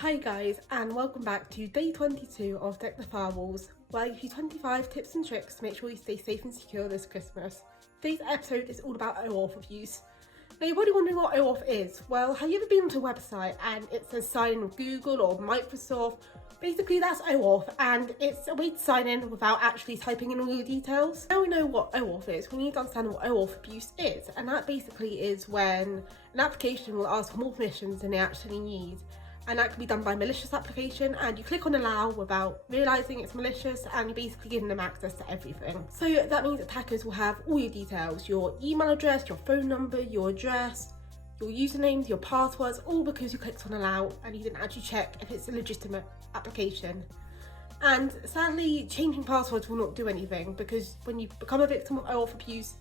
Hi guys, and welcome back to day 22 of Deck the Firewalls, where I give you 25 tips and tricks to make sure you stay safe and secure this Christmas. Today's episode is all about OAuth abuse. Now you're probably wondering what OAuth is. Well, have you ever been onto a website and it says sign in with Google or Microsoft? Basically that's OAuth, and it's a way to sign in without actually typing in all your details. Now we know what OAuth is, we need to understand what OAuth abuse is, and that basically is when an application will ask for more permissions than they actually need. And that can be done by malicious application, and you click on allow without realising it's malicious, and you're basically giving them access to everything. So that means attackers will have all your details, your email address, your phone number, your address, your usernames, your passwords, all because you clicked on allow and you didn't actually check if it's a legitimate application. And sadly, changing passwords will not do anything, because when you become a victim of OAuth abuse,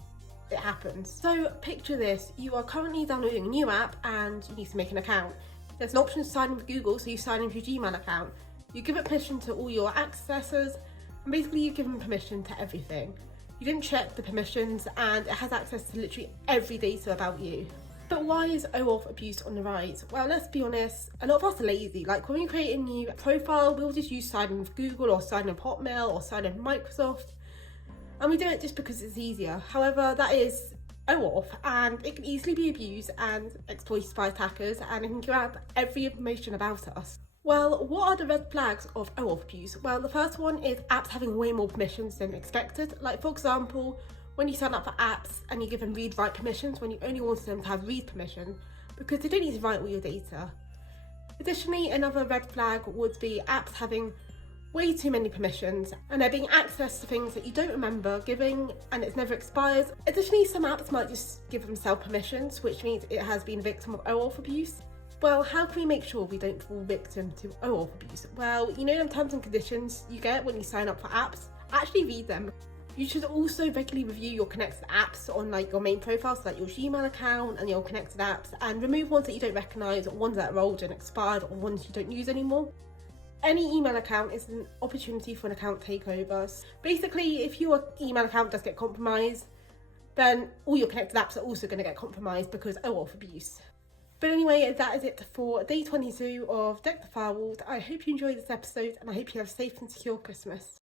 it happens. So picture this, you are currently downloading a new app and you need to make an account. There's an option to sign in with Google, so you sign in with your Gmail account. You give it permission to all your accessors, and basically you give them permission to everything. You didn't check the permissions, and it has access to literally every data about you. But why is OAuth abuse on the rise? Well, let's be honest, a lot of us are lazy. Like when we create a new profile, we'll just use sign in with Google or sign in with Hotmail or sign in with Microsoft. And we do it just because it's easier. However, that is OAuth, and it can easily be abused and exploited by attackers, and it can grab every information about us. Well, what are the red flags of OAuth abuse? Well, the first one is apps having way more permissions than expected. Like for example, when you sign up for apps and you give them read-write permissions when you only want them to have read permission, because they don't need to write all your data. Additionally, another red flag would be apps having way too many permissions, and there being access to things that you don't remember giving, and it's never expires. Additionally, some apps might just give themselves permissions, which means it has been a victim of OAuth abuse. Well, how can we make sure we don't fall victim to OAuth abuse? Well, you know them terms and conditions you get when you sign up for apps? Actually read them. You should also regularly review your connected apps on like your main profile, so like your Gmail account and your connected apps, and remove ones that you don't recognise, or ones that are old and expired, or ones you don't use anymore. Any email account is an opportunity for an account takeover. Basically, if your email account does get compromised, then all your connected apps are also going to get compromised because OAuth abuse. But anyway, that is it for day 22 of Deck the Firewalls. I hope you enjoyed this episode, and I hope you have a safe and secure Christmas.